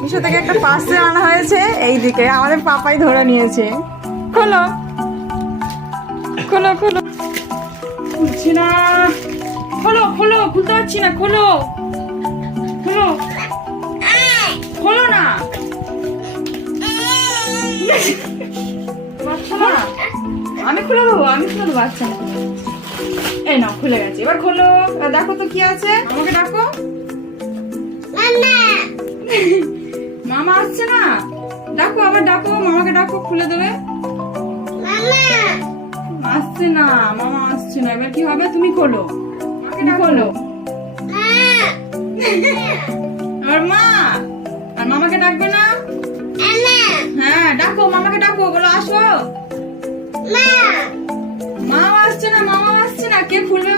মিশো থেকে একটা পার্সেল আনা হয়েছে, এইদিকে আমাদের পাপাই ধরে নিয়েছে। খোলো খোলো খোলো, খুলছি না, খোলো খোলো, খুলতে পারছি না, খোলো খোলো, খোলো না, পারছো না? আমি খুলে দেবো, আমি খুলে দেবো। আচ্ছা এই নাও, খুলে গেছে, এবার খোলো। এবার দেখো তো কি আছে, আমাকে ডাকো। মামা আসছে না, ডাকো, আবার ডাকো, মামাকে ডাকো, খুলে দেবে। আসছে না, মামা আসছে না, এবার কি হবে? তুমি খোলো, মাকে খোলো। আর মা, আর মামাকে ডাকবে না? হ্যাঁ ডাকো, মামাকে ডাকো, বলো আসো। মামা আসছে না, মামা আসছে না, কে খুলবে?